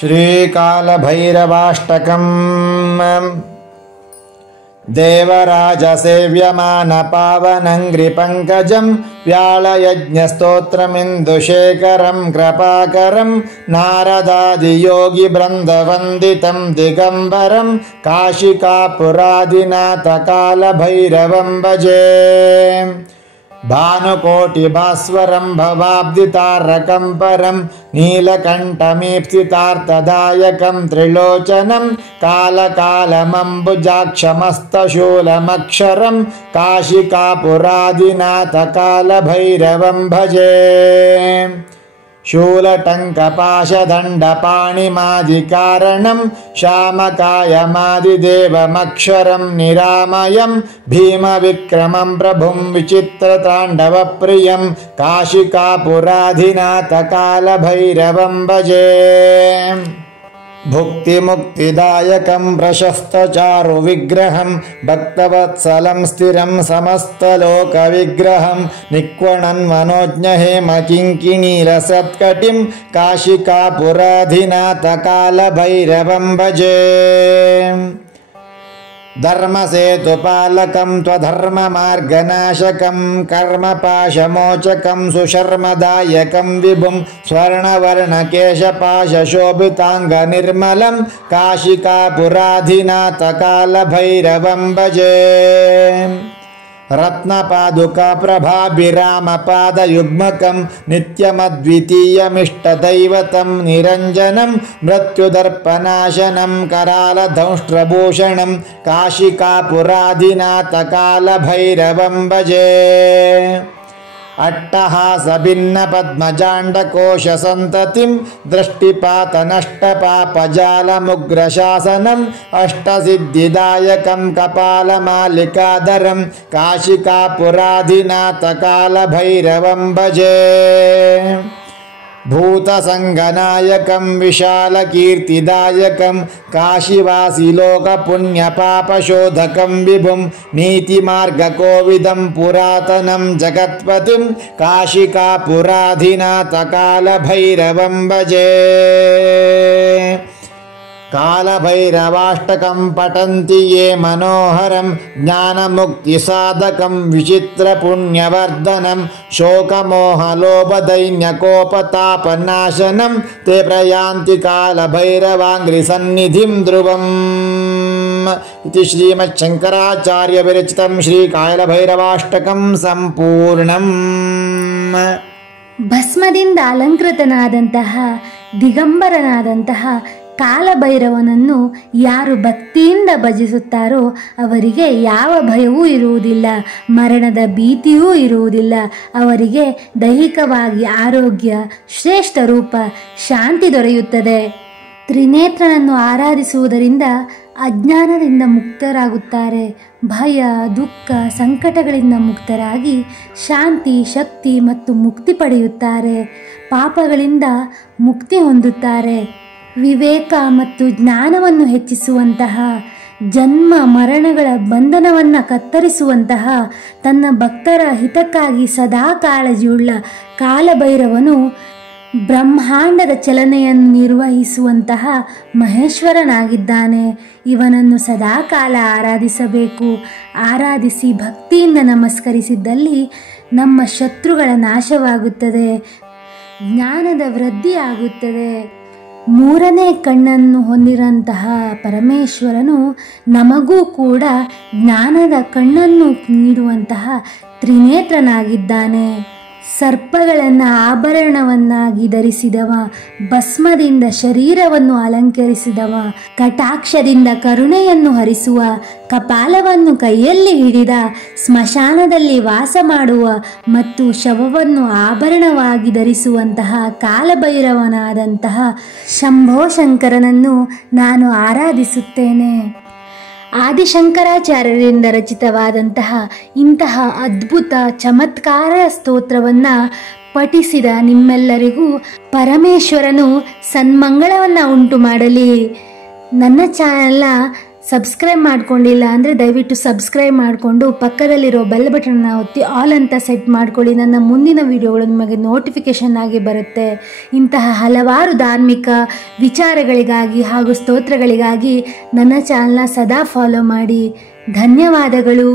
श्रीकालभैरवाष्टकम् देवराजसेव्यमानपावनङ्घ्रिपङ्कजं व्याळयज्ञस्तोत्रमिन्दुशेखरं कृपाकरं नारदादियोगिवृन्दवन्दितं दिगम्बरं काशिकापुरादिनाथकालभैरवं भजे। भानुकोटिभास्वरं भवाब्दितारकं परं नीलकण्ठमीप्सितार्थदायकं त्रिलोचनं कालकालमम्बुजाक्षमस्तशूलमक्षरं काशिकापुरादिनाथकालभैरवं भजे। शूलटङ्कपाशदण्डपाणिमादिकारणं श्यामकायमादिदेवमक्षरं निरामयं भीमविक्रमं प्रभुं विचित्रताण्डवप्रियं काशिकापुरादिनाथकालभैरवं भजे। भुक्तिमुक्तिदायकं प्रशस्तचारुविग्रहं भक्तवत्सलं स्थिरं समस्तलोकविग्रहं निक्वणन्मनोज्ञहेमकिङ्किणीरसत्कटिं काशिकापुरादिनाथकालभैरवं भजे। धर्मसेतुपालकं त्वधर्ममार्गनाशकं कर्मपाशमोचकं सुशर्मदायकं विभुं स्वर्णवर्णकेशपाशशोभिताङ्गनिर्मलं काशिकापुरादिनाथकालभैरवं भजे। रत्नपादुकाप्रभाभिरामपादयुग्मकं नित्यमद्वितीयमिष्टदैवतं निरञ्जनं मृत्युदर्पनाशनं करालदंष्ट्रभूषणं काशिकापुरादिनाथकालभैरवं भजे। अट्टहासभिन्नपद्मजाण्डकोशसन्ततिं दृष्टिपातनष्टपापजालमुग्रशासनम् अष्टसिद्धिदायकं कपालमालिकाधरं काशिकापुरादिनाथकालभैरवं भजे। भूतसङ्गनायकं विशालकीर्तिदायकं काशीवासिलोकपुण्यपापशोधकं विभुं नीतिमार्गकोविदं पुरातनं जगत्पतिं काशिकापुरादिनाथकालभैरवं भजे। कालभैरवाष्टकं पठन्ति ये मनोहरं ज्ञानमुक्तिसाधकं विचित्रपुण्यवर्धनं शोकमोहलोभदैन्यकोपतापनाशनं ते प्रयान्ति कालभैरवाङ्घ्रिसन्निधिं ध्रुवम् इति श्रीमच्छङ्कराचार्यविरचितं श्रीकालभैरवाष्टकं सम्पूर्णम्। ಭಸ್ಮದಿಂದ ಅಲಂಕೃತನಾದಂತಹ ದಿಗಂಬರನಾದಂತಹ ಕಾಲಭೈರವನನ್ನು ಯಾರು ಭಕ್ತಿಯಿಂದ ಭಜಿಸುತ್ತಾರೋ ಅವರಿಗೆ ಯಾವ ಭಯವೂ ಇರುವುದಿಲ್ಲ, ಮರಣದ ಭೀತಿಯೂ ಇರುವುದಿಲ್ಲ. ಅವರಿಗೆ ದೈಹಿಕವಾಗಿ ಆರೋಗ್ಯ, ಶ್ರೇಷ್ಠ ರೂಪ, ಶಾಂತಿ ದೊರೆಯುತ್ತದೆ. ತ್ರಿನೇತ್ರನನ್ನು ಆರಾಧಿಸುವುದರಿಂದ ಅಜ್ಞಾನದಿಂದ ಮುಕ್ತರಾಗುತ್ತಾರೆ. ಭಯ, ದುಃಖ, ಸಂಕಟಗಳಿಂದ ಮುಕ್ತರಾಗಿ ಶಾಂತಿ, ಶಕ್ತಿ ಮತ್ತು ಮುಕ್ತಿ ಪಡೆಯುತ್ತಾರೆ. ಪಾಪಗಳಿಂದ ಮುಕ್ತಿ ಹೊಂದುತ್ತಾರೆ. ವಿವೇಕ ಮತ್ತು ಜ್ಞಾನವನ್ನು ಹೆಚ್ಚಿಸುವಂತಹ, ಜನ್ಮ ಮರಣಗಳ ಬಂಧನವನ್ನು ಕತ್ತರಿಸುವಂತಹ, ತನ್ನ ಭಕ್ತರ ಹಿತಕ್ಕಾಗಿ ಸದಾ ಕಾಳಜಿಯುಳ್ಳ ಕಾಲಭೈರವನು ಬ್ರಹ್ಮಾಂಡದ ಚಲನೆಯನ್ನು ನಿರ್ವಹಿಸುವಂತಹ ಮಹೇಶ್ವರನಾಗಿದ್ದಾನೆ. ಇವನನ್ನು ಸದಾ ಕಾಲ ಆರಾಧಿಸಬೇಕು. ಆರಾಧಿಸಿ ಭಕ್ತಿಯಿಂದ ನಮಸ್ಕರಿಸಿದ್ದಲ್ಲಿ ನಮ್ಮ ಶತ್ರುಗಳ ನಾಶವಾಗುತ್ತದೆ, ಜ್ಞಾನದ ವೃದ್ಧಿ ಆಗುತ್ತದೆ. ಮೂರನೇ ಕಣ್ಣನ್ನು ಹೊಂದಿರಂತಹ ಪರಮೇಶ್ವರನು ನಮಗೂ ಕೂಡ ಜ್ಞಾನದ ಕಣ್ಣನ್ನು ನೀಡುವಂತಹ ತ್ರಿನೇತ್ರನಾಗಿದ್ದಾನೆ. ಸರ್ಪಗಳನ್ನು ಆಭರಣವನ್ನಾಗಿ ಧರಿಸಿದವ, ಭಸ್ಮದಿಂದ ಶರೀರವನ್ನು ಅಲಂಕರಿಸಿದವ, ಕಟಾಕ್ಷದಿಂದ ಕರುಣೆಯನ್ನು ಹರಿಸುವ, ಕಪಾಲವನ್ನು ಕೈಯಲ್ಲಿ ಹಿಡಿದ, ಸ್ಮಶಾನದಲ್ಲಿ ವಾಸ ಮಾಡುವ ಮತ್ತು ಶವವನ್ನು ಆಭರಣವಾಗಿ ಧರಿಸುವಂತಹ ಕಾಲಭೈರವನಾದಂತಹ ಶಂಭೋ ಶಂಕರನನ್ನು ನಾನು ಆರಾಧಿಸುತ್ತೇನೆ. ಆದಿಶಂಕರಾಚಾರ್ಯರಿಂದ ರಚಿತವಾದಂತಹ ಇಂತಹ ಅದ್ಭುತ ಚಮತ್ಕಾರ ಸ್ತೋತ್ರವನ್ನು ಪಠಿಸಿದ ನಿಮ್ಮೆಲ್ಲರಿಗೂ ಪರಮೇಶ್ವರನು ಸನ್ಮಂಗಳವನ್ನು ಉಂಟು ಮಾಡಲಿ. ನನ್ನ ಚಾನೆಲ್ನ ಸಬ್ಸ್ಕ್ರೈಬ್ ಮಾಡ್ಕೊಂಡಿಲ್ಲ ಅಂದರೆ ದಯವಿಟ್ಟು ಸಬ್ಸ್ಕ್ರೈಬ್ ಮಾಡಿಕೊಂಡು ಪಕ್ಕದಲ್ಲಿರೋ ಬೆಲ್ ಬಟನ್ನ ಒತ್ತಿ ಆಲ್ ಅಂತ ಸೆಟ್ ಮಾಡ್ಕೊಳ್ಳಿ. ನನ್ನ ಮುಂದಿನ ವಿಡಿಯೋಗಳು ನಿಮಗೆ ನೋಟಿಫಿಕೇಷನ್ ಆಗಿ ಬರುತ್ತೆ. ಇಂತಹ ಹಲವಾರು ಧಾರ್ಮಿಕ ವಿಚಾರಗಳಿಗಾಗಿ ಹಾಗೂ ಸ್ತೋತ್ರಗಳಿಗಾಗಿ ನನ್ನ ಚಾನಲ್ನ ಸದಾ ಫಾಲೋ ಮಾಡಿ. ಧನ್ಯವಾದಗಳು.